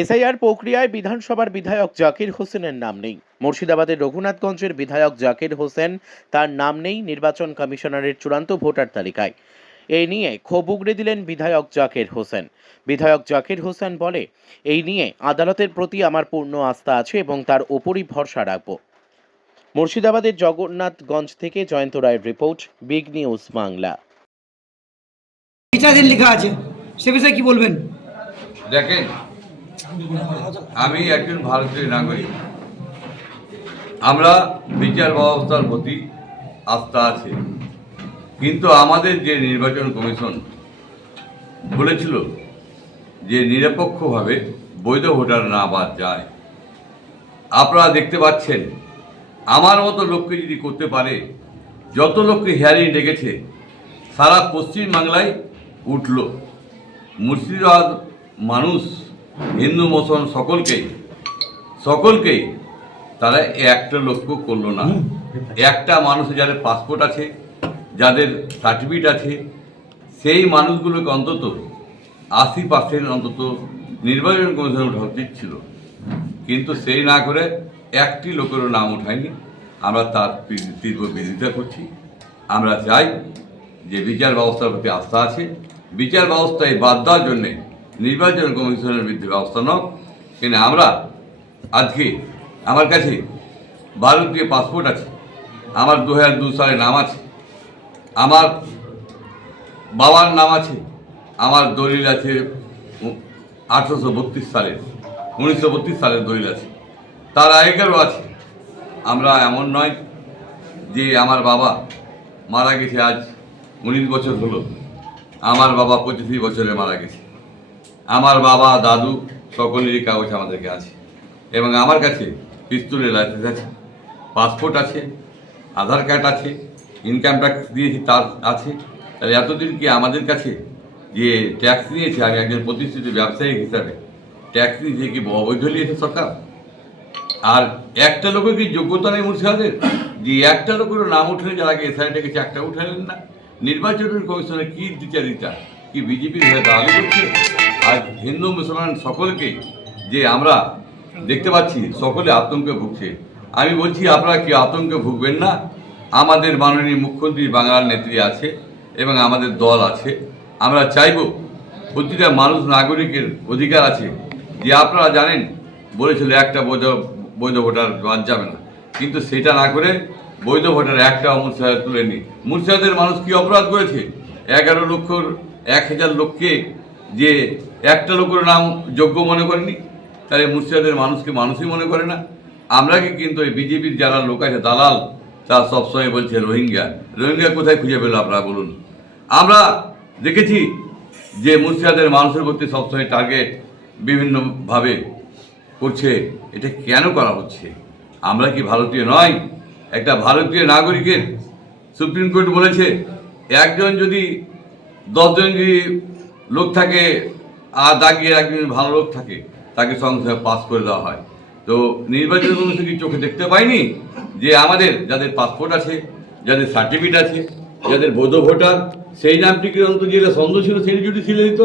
SIR প্রক্রিয়ায় বিধানসভার বিধায়ক জাকির হোসেনের নাম নেই। মুর্শিদাবাদের রঘুনাথগঞ্জের বিধায়ক জাকির হোসেন, তার নাম নেই নির্বাচন কমিশনারের চূড়ান্ত ভোটার তালিকায়। এই নিয়ে ক্ষোভ উগড়ে দিলেন বিধায়ক জাকির হোসেন। বিধায়ক জাকির হোসেন বলে, এই নিয়ে আদালতের প্রতি আমার পূর্ণ আস্থা আছে এবং তার ওপরই ভরসা রাখব। মুর্শিদাবাদের জগন্নাথগঞ্জ থেকে জয়ন্ত রায়ের রিপোর্ট, বিগ নিউজ বাংলা। বিচারে লেখা আছে সে বিষয়ে কি বলবেন? দেখেন, আমি একজন ভারতীয় নাগরিক। আমরা বিচার ব্যবস্থার প্রতি আস্থা আছে, কিন্তু আমাদের যে নির্বাচন কমিশন বলেছিল যে নিরপেক্ষভাবে বৈধ ভোটার না বাদ যায়, আপনারা দেখতে পাচ্ছেন আমার মতো লোককে যদি করতে পারে, যত লোককে হিয়ারিং ডেকেছে সারা পশ্চিমবাংলায় উঠল। মুর্শিদাবাদ মানুষ, হিন্দু মুসলমান সকলকেই তারা একটা লক্ষ্য করলো না। একটা মানুষ যাদের পাসপোর্ট আছে, যাদের সার্টিফিকেট আছে, সেই মানুষগুলোকে অন্তত 80% অন্তত নির্বাচন কমিশনে ওঠা উচিত ছিল, কিন্তু সেই না করে একটি লোকেরও নাম ওঠায়নি। আমরা তার তীব্র বিরোধিতা করছি। আমরা চাই যে বিচার ব্যবস্থার প্রতি আস্থা আছে, বিচার ব্যবস্থায় বাদ দেওয়ার জন্যে নির্বাচন কমিশনের বিরুদ্ধে ব্যবস্থা নাও। কিন্তু আমরা আজকে আমার কাছে ভারতীয় পাসপোর্ট আছে, আমার 2002 সালে নাম আছে, আমার বাবার নাম আছে, আমার দলিল আছে 1932 সালের দলিল আছে, তার আগেকারও আছে। আমরা এমন নয় যে আমার বাবা মারা গেছে আজ 19 বছর হলো, আমার বাবা 25 বছরে মারা গেছে। আমার বাবা দাদু সকলেরই কাগজ আমাদেরকে আছে, এবং আমার কাছে পিস্তলের লাইসেন্স আছে, পাসপোর্ট আছে, আধার কার্ড আছে, ইনকাম ট্যাক্স দিয়েছি তার আছে। তাহলে এতদিন কি আমাদের কাছে যে ট্যাক্স নিয়েছে, আমি একজন প্রতিষ্ঠিত ব্যবসায়ী হিসাবে ট্যাক্স নিয়েছে কি অবৈধ নিয়েছে সরকার? আর একটা লোকের কি যোগ্যতা নেই মুর্শিদাবাদের যে একটা লোকেরও নাম উঠলে, যারা আগে এসআই ডেকেছে একটা উঠালেন না? নির্বাচনের কমিশনে কি দ্বিচারিতা, কি বিজেপির হয়ে দাঁড়ালি করছে? আজ হিন্দু মুসলমান সকলকেই যে আমরা দেখতে পাচ্ছি সকলে আতঙ্কে ভুগছে। আমি বলছি আপনারা কি আতঙ্কে ভুগবেন না? আমাদের মাননীয় মুখ্যমন্ত্রী বাংলার নেত্রী আছে এবং আমাদের দল আছে। আমরা চাইব প্রতিটা মানুষ, নাগরিকের অধিকার আছে যে আপনারা জানেন বলেছিল একটা বৈধ ভোটার বাদ যাবে না, কিন্তু সেটা না করে বৈধ ভোটার একটা মুর্শিদাবাদ তুলে নি। মুর্শিদাবাদের মানুষ কি অপরাধ করেছে? 11,00,000 লোককে যে একটা লোকের নাম যোগ্য মনে করেনি, তাহলে মুর্শিদাবাদের মানুষকে মানুষই মনে করে না। আমরা কি কিন্তু এই বিজেপির যারা লোক আছে দালাল, তারা সবসময় বলছে রোহিঙ্গা কোথায় খুঁজে পেল আপনারা বলুন? আমরা দেখেছি যে মুর্শিদাবাদের মানুষের প্রতি সবসময় টার্গেট বিভিন্নভাবে করছে। এটা কেন করা হচ্ছে? আমরা কি ভারতীয় নয়? একটা ভারতীয় নাগরিকের সুপ্রিম কোর্ট বলেছে একজন যদি 10 জন যদি লোক থাকে আর দাগিয়ে একজন ভালো লোক থাকে, তাকে সঙ্গে পাস করে দেওয়া হয়। তো নির্বাচন কমিশন কি চোখে দেখতে পাইনি যে আমাদের যাদের পাসপোর্ট আছে, যাদের সার্টিফিকেট আছে, যাদের বৈধ ভোটার, সেই নামটিকে অন্তত যেটা সন্দেহ ছিল সেটি যদি ছিলে দিত?